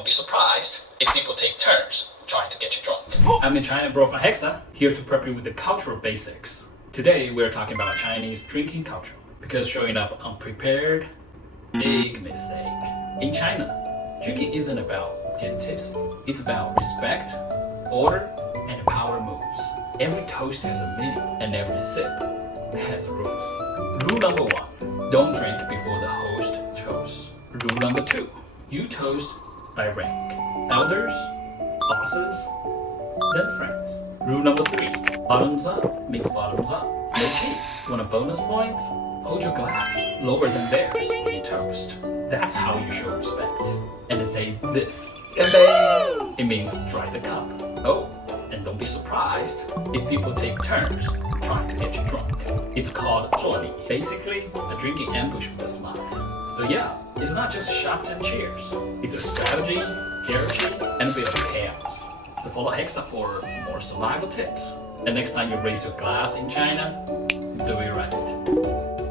don't be surprised if people take turns trying to get you drunk. I'm in China, bro, from Hexa, here to prep you with the cultural basics. Today, we're talking about Chinese drinking culture, because showing up unprepared, big mistake. In China, drinking isn't about getting tipsy. It's about respect, order, and power moves. Every toast has a meaning, and every sip has rules. Rule number 1, don't drink before the host toasts. Rule number 2, you toast by rank. Elders, bosses, then friends. Rule number 3, bottoms up means bottoms up. No cheating. Want a bonus points? Hold your glass lower than theirs when you toast. That's how you show respect. And they say this, Ganbei. It means dry the cup. Oh, and don't be surprised if people take turns trying to get you drunk. It's called 坐礼, basically a drinking ambush with a smile. So yeah, it's not just shots and cheers. It's a strategy, hierarchy, and a bit of chaos. So follow Hexa for more survival tips. And next time you raise your glass in China, do it right.